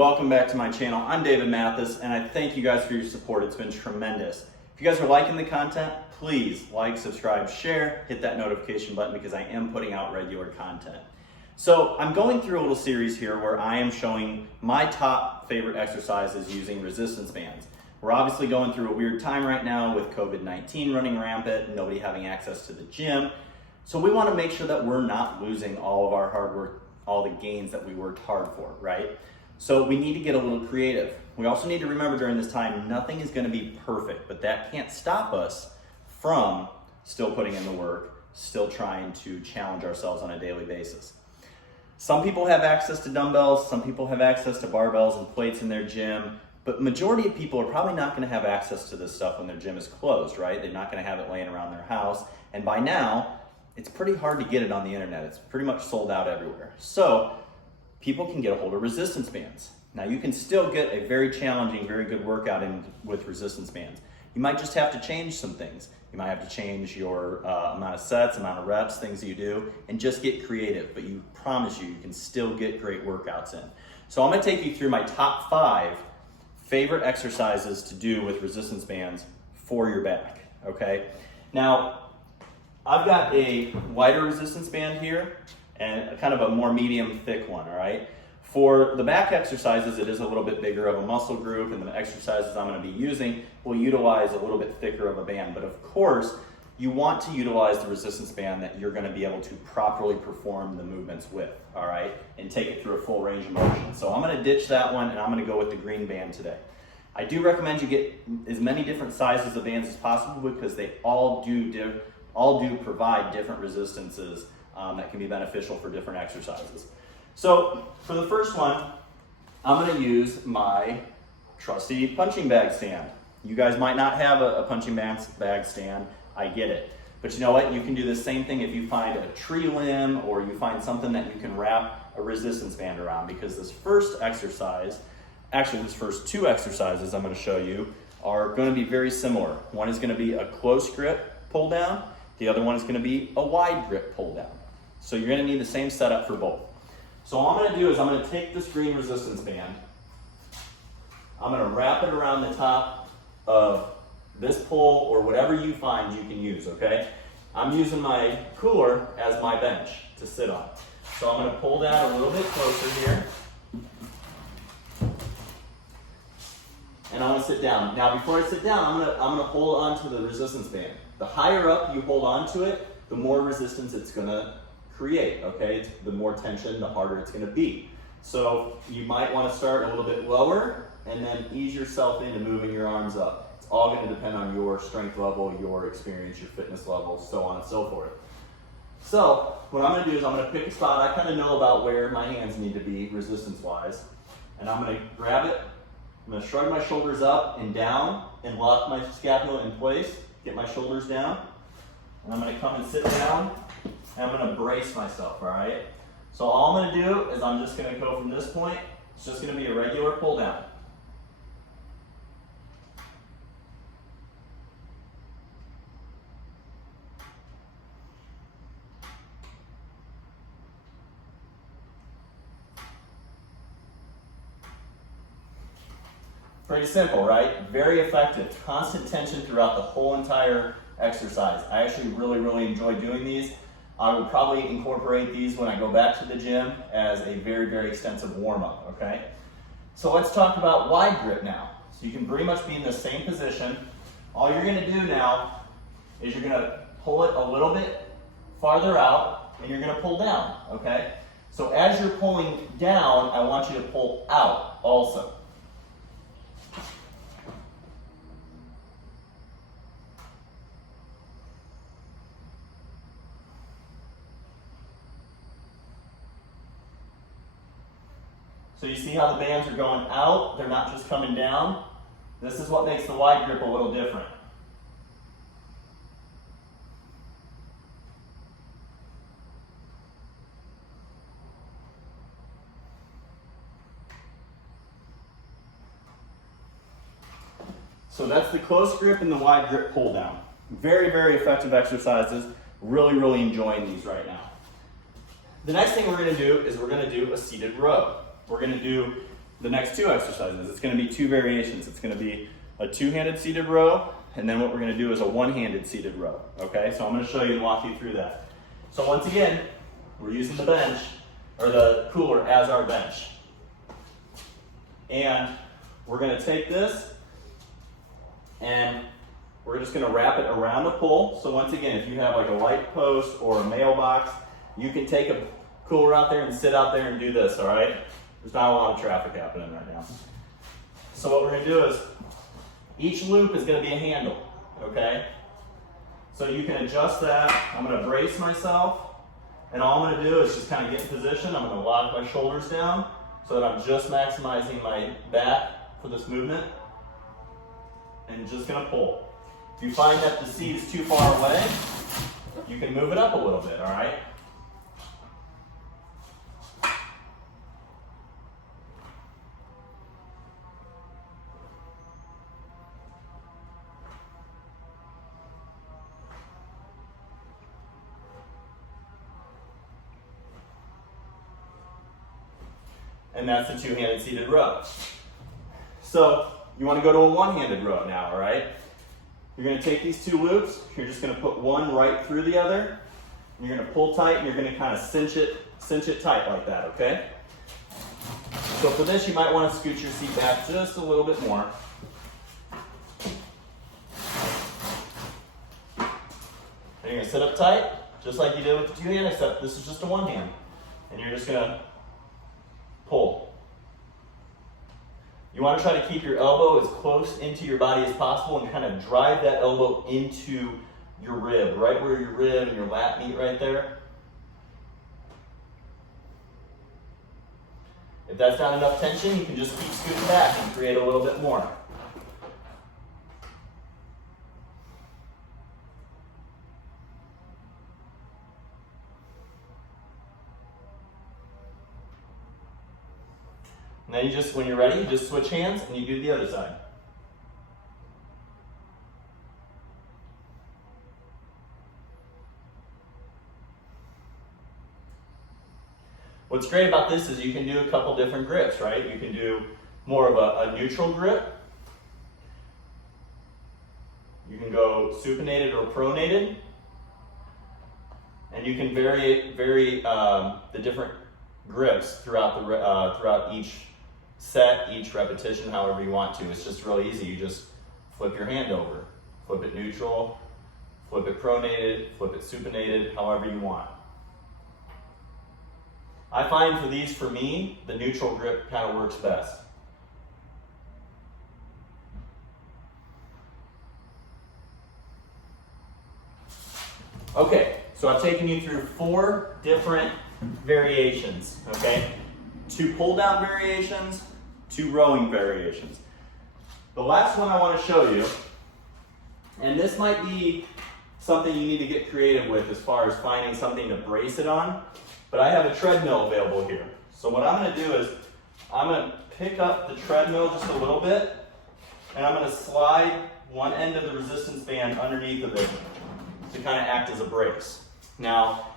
welcome back to my channel. I'm David Mathas, and I thank you guys for your support. It's been tremendous. If you guys are liking the content, please like, subscribe, share, hit that notification button because I am putting out regular content. So I'm going through a little series here where I am showing my top favorite exercises using resistance bands. We're obviously going through a weird time right now with COVID-19 running rampant and nobody having access to the gym. So we want to make sure that we're not losing all of our hard work, all the gains that we worked hard for, right? So we need to get a little creative. We also need to remember during this time, nothing is going to be perfect, but that can't stop us from still putting in the work, still trying to challenge ourselves on a daily basis. Some people have access to dumbbells, some people have access to barbells and plates in their gym, but majority of people are probably not going to have access to this stuff when their gym is closed, right? They're not going to have it laying around their house. And by now, it's pretty hard to get it on the internet. It's pretty much sold out everywhere. So people can get a hold of resistance bands. Now you can still get a very challenging, very good workout in with resistance bands. You might just have to change some things. You might have to change your amount of sets, amount of reps, things that you do, and just get creative. But you promise you can still get great workouts in. So I'm gonna take you through my top 5 favorite exercises to do with resistance bands for your back, okay? Now, I've got a wider resistance band here and kind of a more medium thick one, all right? For the back exercises, it is a little bit bigger of a muscle group, and the exercises I'm gonna be using will utilize a little bit thicker of a band. But of course, you want to utilize the resistance band that you're gonna be able to properly perform the movements with, all right? And take it through a full range of motion. So I'm gonna ditch that one, and I'm gonna go with the green band today. I do recommend you get as many different sizes of bands as possible because they all do provide different resistances that can be beneficial for different exercises. So for the first one, I'm gonna use my trusty punching bag stand. You guys might not have a punching bag stand, I get it. But you know what, you can do the same thing if you find a tree limb or you find something that you can wrap a resistance band around, because this first exercise, actually these first 2 exercises I'm gonna show you are gonna be very similar. One is gonna be a close grip pull down, the other one is gonna be a wide grip pull down. So you're gonna need the same setup for both. So all I'm gonna do is I'm gonna take this green resistance band, I'm gonna wrap it around the top of this pole or whatever you find you can use, okay? I'm using my cooler as my bench to sit on. So I'm gonna pull that a little bit closer here. And I'm gonna sit down. Now before I sit down, I'm gonna hold on to the resistance band. The higher up you hold on to it, the more resistance it's gonna create, okay? The more tension, the harder it's gonna be. So you might wanna start a little bit lower and then ease yourself into moving your arms up. It's all gonna depend on your strength level, your experience, your fitness level, so on and so forth. So what I'm gonna do is I'm gonna pick a spot. I kinda know about where my hands need to be resistance-wise. And I'm gonna grab it, I'm gonna shrug my shoulders up and down and lock my scapula in place, get my shoulders down. And I'm gonna come and sit down and I'm gonna brace myself, all right? So all I'm gonna do is I'm just gonna go from this point, it's just gonna be a regular pull down. Pretty simple, right? Very effective. Constant tension throughout the whole entire exercise. I actually really enjoy doing these. I would probably incorporate these when I go back to the gym as a very extensive warm-up, okay? So let's talk about wide grip now. So you can pretty much be in the same position. All you're gonna do now is you're gonna pull it a little bit farther out and you're gonna pull down, okay? So as you're pulling down, I want you to pull out also. So you see how the bands are going out, they're not just coming down. This is what makes the wide grip a little different. So that's the close grip and the wide grip pull down. Very effective exercises. Really enjoying these right now. The next thing we're gonna do is we're gonna do a seated row. We're gonna do the next two exercises. It's gonna be two variations. It's gonna be a two-handed seated row, and then what we're gonna do is a one-handed seated row, okay? So I'm gonna show you and walk you through that. So once again, we're using the bench, or the cooler as our bench. And we're gonna take this, and we're just gonna wrap it around a pole. So once again, if you have like a light post or a mailbox, you can take a cooler out there and sit out there and do this, all right? There's not a lot of traffic happening right now. So what we're gonna do is, each loop is gonna be a handle, okay? So you can adjust that. I'm gonna brace myself, and all I'm gonna do is just kind of get in position. I'm gonna lock my shoulders down so that I'm just maximizing my back for this movement, and just gonna pull. If you find that the seat is too far away, you can move it up a little bit, all right? And that's the two-handed seated row. So you want to go to a one-handed row now, all right? You're going to take these two loops, you're just going to put one right through the other, and you're going to pull tight, and you're going to kind of cinch it tight like that, okay? So for this, you might want to scoot your seat back just a little bit more. And you're going to sit up tight, just like you did with the two-hand, except this is just a one-hand. And you're just going to pull. You want to try to keep your elbow as close into your body as possible and kind of drive that elbow into your rib, right where your rib and your lat meet right there. If that's not enough tension, you can just keep scooting back and create a little bit more. And then you just, when you're ready, you just switch hands and you do the other side. What's great about this is you can do a couple different grips, right? You can do more of a neutral grip. You can go supinated or pronated. And you can vary the different grips throughout each set, each repetition, however you want to. It's just really easy. You just flip your hand over, flip it neutral, flip it pronated, flip it supinated, however you want. I find for these, for me, the neutral grip kind of works best. Okay, so I've taken you through 4 different variations, okay? 2 pull down variations, 2 rowing variations. The last one I want to show you, and this might be something you need to get creative with as far as finding something to brace it on, but I have a treadmill available here. So what I'm going to do is I'm going to pick up the treadmill just a little bit, and I'm going to slide one end of the resistance band underneath of it to kind of act as a brace. Now,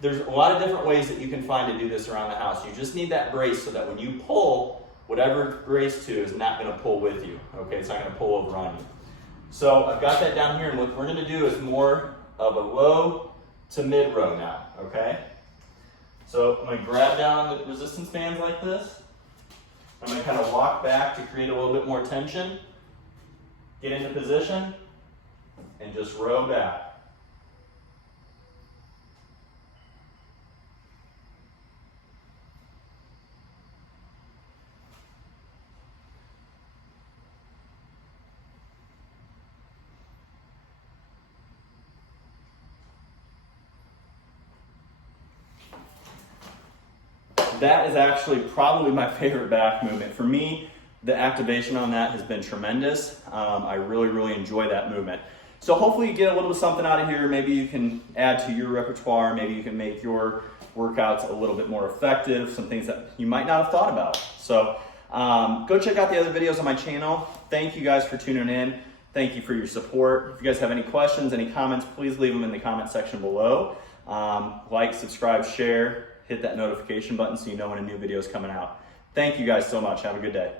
there's a lot of different ways that you can find to do this around the house. You just need that brace so that when you pull, whatever brace to is not going to pull with you. Okay, it's not going to pull over on you. So I've got that down here, and what we're going to do is more of a low to mid row now. Okay. So I'm going to grab down on the resistance bands like this. I'm going to kind of walk back to create a little bit more tension. Get into position, and just row back. That is actually probably my favorite back movement. For me, the activation on that has been tremendous. I really enjoy that movement. So hopefully you get a little bit something out of here. Maybe you can add to your repertoire. Maybe you can make your workouts a little bit more effective, some things that you might not have thought about. So go check out the other videos on my channel. Thank you guys for tuning in. Thank you for your support. If you guys have any questions, any comments, please leave them in the comment section below. Like, subscribe, share, hit that notification button so you know when a new video is coming out. Thank you guys so much. Have a good day.